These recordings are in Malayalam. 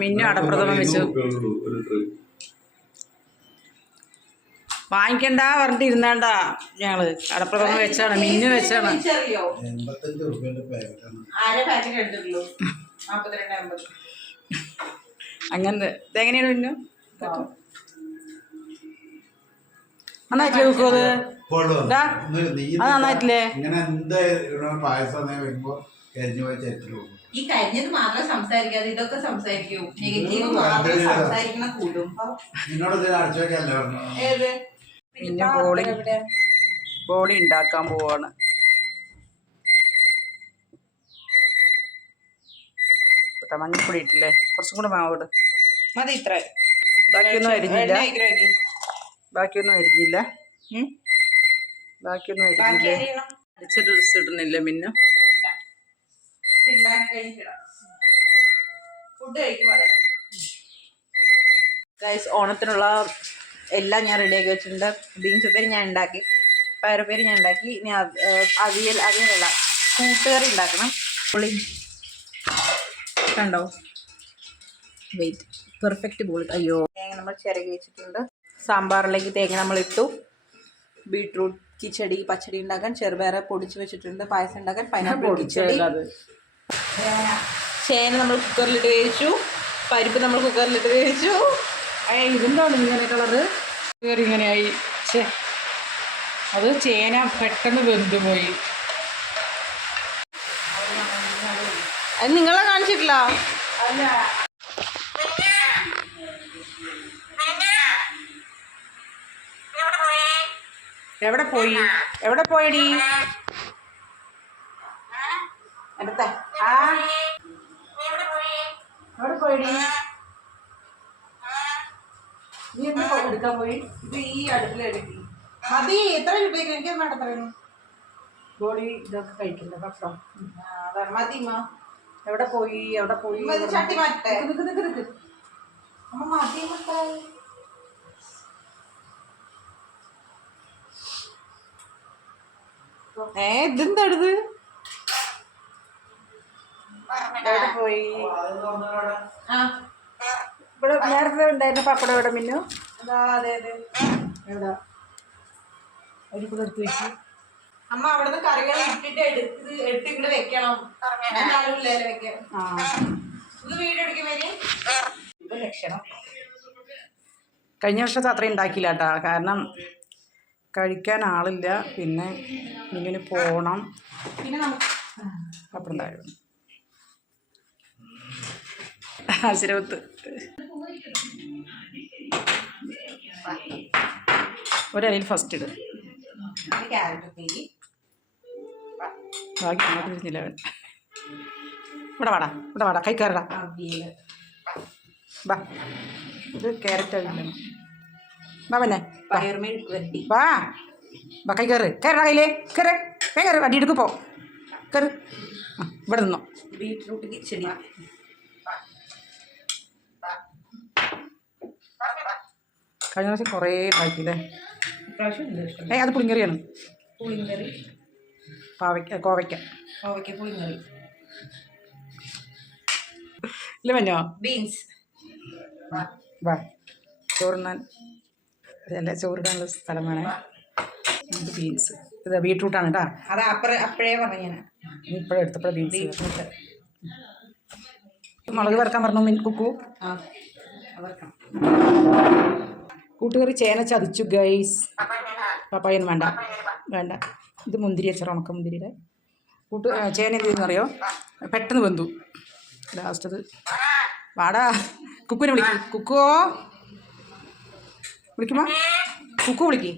മിന്നു അടപ്രഥമൻ വെച്ചു. വാങ്ങിക്കണ്ട പറഞ്ഞിട്ട് ഇരുന്നാണ്ടാ ഞങ്ങള്. അടപ്രഥമൻ വെച്ചാണ്, മിന്നു വെച്ചാണ്. അങ്ങനത്തെ ഇതെങ്ങനെയാണ് മിന്നു? നന്നായിട്ടില്ലേ വെക്കോ? അത് നന്നായിട്ടില്ലേ? ഈ കഴിഞ്ഞത് മാത്രം സംസാരിക്കാതെ ഇതൊക്കെ സംസാരിക്കൂ. നെഗറ്റീവ് മാത്രം സംസാരിക്കണ കൂടുമ്പോ പിന്നെ ബോളി ഉണ്ടാക്കാൻ പോവാണ്. മഞ്ഞപ്പൊടി ഇട്ടില്ലേ? കുറച്ചും കൂടെ മാവോട് മതി. ഇത്ര ബാക്കിയൊന്നും അരിഞ്ഞില്ല. അരിച്ചിട്ട് ഡ്രസ് ഇടുന്നില്ല മിന്നു. ഗൈസ്, ഓണത്തിനുള്ള എല്ലാം ഞാൻ റെഡിയാക്കി വെച്ചിട്ടുണ്ട്. ബീൻസ് ഉപ്പേരി ഞാൻ ഉണ്ടാക്കി, പയറുപ്പേരി ഞാൻ ഉണ്ടാക്കി. ഇനി അവിയലല്ല കൂട്ടുകറി ഉണ്ടാക്കണം. പുളി കണ്ടോ? വെയിറ്റ് പെർഫെക്റ്റ് ബോളി. അയ്യോ, തേങ്ങ നമ്മൾ ചിരകി വെച്ചിട്ടുണ്ട്. സാമ്പാറിലേക്ക് തേങ്ങ നമ്മൾ ഇട്ടു. ബീട്രൂട്ട് കിച്ചടി പച്ചടി ഉണ്ടാക്കാൻ ചെറുപയർ പൊടിച്ച് വെച്ചിട്ടുണ്ട്. പായസം ഉണ്ടാക്കാൻ പൈനാപ്പിൾ കിച്ചടി. ചേന നമ്മൾ കുക്കറിലിട്ട് വേവിച്ചു. പരിപ്പ് നമ്മൾ കുക്കറിലിട്ട് വേവിച്ചു. ഇതെന്താണ് ഇങ്ങനെ കളറ്? കയറി ഇങ്ങനെയായി. അത് ചേന പെട്ടെന്ന് വെന്തുപോയി. അത് നിങ്ങളെ കാണിച്ചിട്ടില്ല. എവിടെ പോയടി? എവിടെ പോയടി? നീ എന്താ എടുക്കാൻ പോയി? ഇത് ഈ അടുപ്പിലെടുക്കി മതി. എത്ര രൂപയ്ക്ക് എനിക്ക് നടത്തണം. ബോളി ഇതൊക്കെ കഴിക്കണ്ട പത്രം. മതി. എവിടെ പോയി? ചട്ടി മാറ്റേ. അമ്മ മതി മക്കളെ. ഇതെന്താടുത്? എവിടെ പോയി? ഇവിടെ നേരത്തെ ഉണ്ടായിരുന്ന പപ്പടം എവിടെ മിന്നു? അതെ എവിടെ? അതിൽ കൂടെ എടുത്ത് വെച്ചു. അമ്മ അവിടുന്ന് കറികൾ ഇട്ടിട്ട് എടുത്ത് ഇവിടെ വെക്കണം. വെക്കാം. ഇത് വീഡിയോ എടുക്കും വരെ ലക്ഷണം. കഴിഞ്ഞ വർഷത്തെ അത്രയും ഉണ്ടാക്കിയില്ല കേട്ടോ. കാരണം കഴിക്കാൻ ആളില്ല. പിന്നെ ഇങ്ങനെ പോകണം. പിന്നെ നമുക്ക് പപ്പടം ഉണ്ടായിരുന്നു. ആശിരവത്ത് ഒരയിൽ ഫസ്റ്റ് ഇടും. ബാക്കി അങ്ങോട്ട് തിരിഞ്ഞില്ല. ഇവിടെ വാടാ കൈ കയറടാ. ബാ, ഇത് ക്യാരറ്റ് ആവില്ല. ബാ പിന്നെ വാ കൈ കയറടാ. കയ്യിലേ കയറ് വണ്ടി എടുക്കും. പോ കയറ്. ഇവിടെ നിന്നോ. ബീട്രൂട്ട് കിച്ചടി. കഴിഞ്ഞ പ്രാവശ്യം കുറേ ഉണ്ടാക്കിയില്ലേ? അത് പുളിങ്കറിയാണ്. പുളിങ്കറി കോവയ്ക്ക പുളിങ്കറി ഇല്ല മഞ്ഞോ. ബീൻസ്. വാ ചോറിനാൻ ചോറിടാനുള്ള സ്ഥലം വേണേ. ബീൻസ് ഇത് ബീട്രൂട്ടാണ് കേട്ടോ. അത് അപ്പോഴേ പറഞ്ഞു ഞാൻ. ഇപ്പോഴും എടുത്തപ്പോഴേ ബീൻസ്. മുളക് വറുക്കാൻ പറഞ്ഞു കുക്കു. കൂട്ടുകറി ചേന ചതിച്ചു ഗൈസ്. പപ്പായൊന്നും വേണ്ട. ഇത് മുന്തിരി അച്ചാർ, ഉണക്ക മുന്തിരിയുടെ ചേന എന്ത് ചെയ്യുന്നറിയോ? പെട്ടെന്ന് വെന്തു. ലാസ്റ്റത് വാടാ. കുക്കുവിനെ കുക്കുവോ വിളിക്കുമോ? കുക്കു വിളിക്ക്.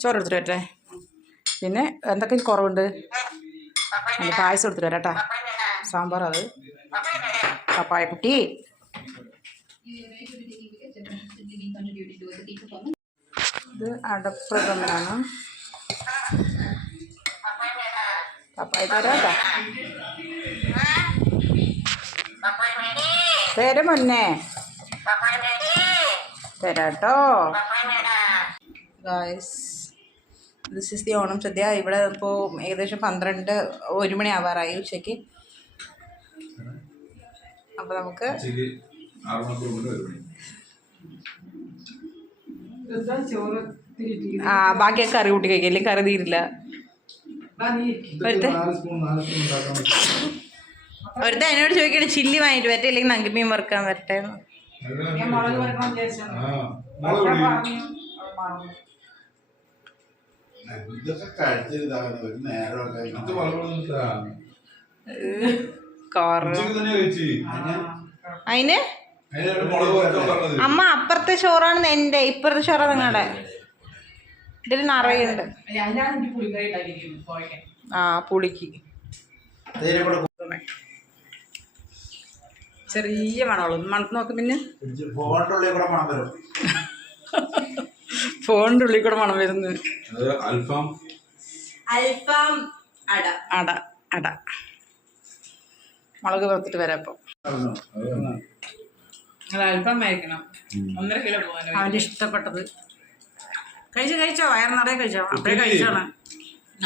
ചോറ് എടുത്തിട്ട് വരട്ടെ. പിന്നെ എന്തൊക്കെ കുറവുണ്ട്? പായസം എടുത്തിട്ട് വരാം കേട്ടോ. സാമ്പാർ, അത് പപ്പായ കുട്ടി. ഇത് അടപ്രഥമനാണ്. പപ്പായ തരാട്ടോ. തരും മുന്നേ തരാട്ടോ. Guys, this is the Onam sadya. ഇവിടെ ഇപ്പോൾ ഏകദേശം 1 മണി ആവാറായി ഉച്ചയ്ക്ക്. അപ്പോൾ നമുക്ക് ഉച്ചയ്ക്ക് 6 മണിക്കൂർ കൊണ്ട് വരും. ആ ബാക്കിയൊക്കെ കറി കൂട്ടി കഴിക്കും, അല്ലെങ്കിൽ കറി തീരില്ല. ഇതൊക്കെ 4 സ്പൂൺ ഉണ്ടാക്കാൻ പറ്റും. ഒരുത്ത എന്നോട് ചോദിക്കണേ ചില്ലി വാങ്ങിട്ട് വരട്ടെ അല്ലെങ്കിൽ നങ്കിമീൻ വറുക്കാൻ വരട്ടെ. മുളക് പൊടി. ഇതൊക്കെ കഴിച്ചിരുതാകുന്ന ഒരു നേരമൊക്കെ ഇത് മുളക് പൊടി തന്നെ കഴിച്ച് അതിന് മുളക് പൊടി അമ്മ അപ്പുറത്തെ ചോറാണ് എൻ്റെ, ഇപ്പുറത്തെ ചോറാണ് നിങ്ങളുടെ. ഇതിൽ നിറയുണ്ട്. ആ പുളിക്ക് ചെറിയ മണമുള്ളൂ. മണത്ത് നോക്ക്. പിന്നെ ഫോണിൻ്റെ ഉള്ളിൽ കൂടെ മണം വരുന്നു. അൽഫാം അട അട അട മുളക് വറുത്തിട്ട് വരാം. അപ്പം അൽഫാം കഴിക്കണം. 1.5 കിലോ പോകാൻ അവൻ്റെ ഇഷ്ടപ്പെട്ടത് കഴിച്ചോ. വയറ് നിറയെ കഴിച്ചോ. അപ്പഴേ കഴിച്ചോളാം.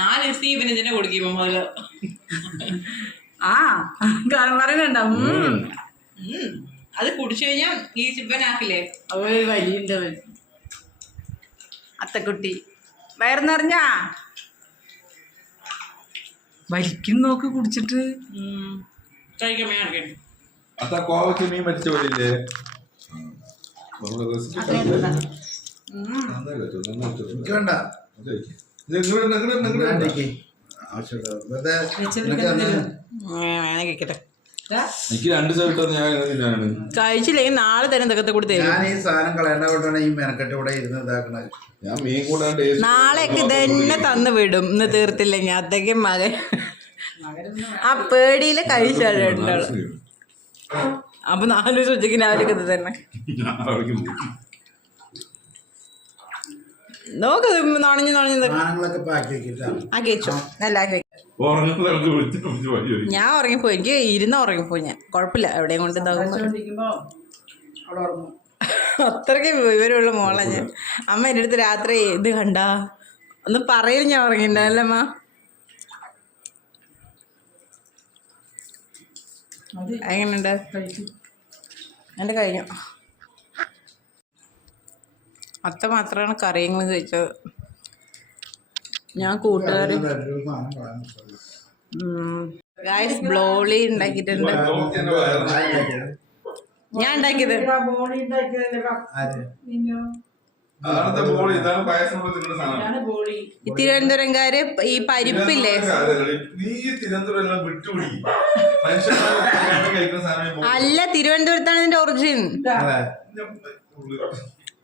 4 ദിവസം ഇവന് ഇതിനെ കൊടുക്കുമ്പോ മുതല് പറയുന്നുണ്ടോ? അത് കുടിച്ചു കഴിഞ്ഞാൽ ഈ ചിപ്പനാക്കില്ലേ അവര് വലിയവൻ അത്തക്കുട്ടി വയറ് നിറഞ്ഞാ വലിക്കും നോക്ക് കുടിച്ചിട്ട്. കഴിക്കാൻ വേണം. അത്ത കോവയ്ക്ക് മീൻ പറ്റിച്ച പോലില്ലേ? എനിക്ക് 2 ദിവസം ഞാൻ കഴിച്ചില്ലെങ്കിൽ നാളെ തന്നെ എന്തൊക്കെ കൂടി തരും. ഞാൻ ഈ സാധനം കളയേണ്ട കൊണ്ടാണ് ഈ മെനക്കെട്ട് ഇവിടെ ഇരുന്ന് ഇതാക്കണത്. ഞാൻ മീൻ കൂടാണ്ട് നാളെയൊക്കെ ഇതന്നെ തന്നു വിടും. ഇന്ന് തീർത്തില്ലെങ്കിൽ അത്തേക്കും മകൻ ആ പേടിയിൽ കഴിച്ചാളുണ്ടാവും. അപ്പൊ 4 ദിവസം ഉച്ചയ്ക്ക് രാവിലെ ഇത് തന്നെ നോക്ക്. നുണഞ്ഞ് സാധനങ്ങളൊക്കെ പാക്കി വെക്കിട്ടാണ്. ആക്കി വെച്ചോ. എല്ലാവരും ഞാൻ ഉറങ്ങിപ്പോയി. എനിക്ക് ഉറങ്ങിപ്പോയി ഞാൻ. കുഴപ്പമില്ല, എവിടെയും കൊണ്ട് അത്രയ്ക്ക് വിവരമുള്ള മോളാ ഞാൻ. അമ്മ എൻ്റെ അടുത്ത് രാത്രി ഇത് കണ്ടാ ഒന്ന് പറയും. ഞാൻ ഉറങ്ങിണ്ടാവല്ലേ അമ്മ? എങ്ങനെയുണ്ട്? എൻ്റെ കഴിഞ്ഞു. അത്ത മാത്രമാണ് കറിയങ്ങൾ കഴിച്ചത്. ഞാൻ കൂട്ടുകാരി ഗായ്സ് ബ്ലോളി ഉണ്ടാക്കിയിട്ടുണ്ട്. ഞാൻ ഉണ്ടാക്കിയത് ഈ തിരുവനന്തപുരംകാര് ഈ പരിപ്പില്ലേ, അല്ല തിരുവനന്തപുരത്താണ് ഇതിന്റെ ഒറിജിൻ.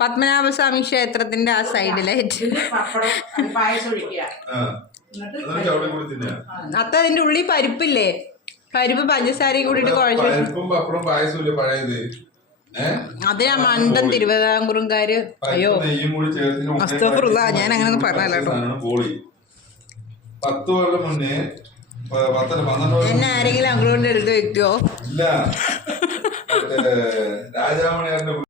പത്മനാഭസ്വാമി ക്ഷേത്രത്തിന്റെ ആ സൈഡിലായിട്ട് അത്ത അതിന്റെ ഉള്ളിൽ പരിപ്പില്ലേ, പരിപ്പ് പഞ്ചസാരയും കൂടിയിട്ട് കുഴച്ചു. അതിനാ മണ്ടൻ തിരുവിതാംകൂറുംകാര്. അയ്യോ അസ്തഗ്ഫിറുല്ലാ, ഞാൻ അങ്ങനെ പറഞ്ഞല്ലോ കേട്ടോ. എന്നെ ആരെങ്കിലും അങ്ങോട്ട് എടുത്ത് വെക്കുവോ? രാജാമണി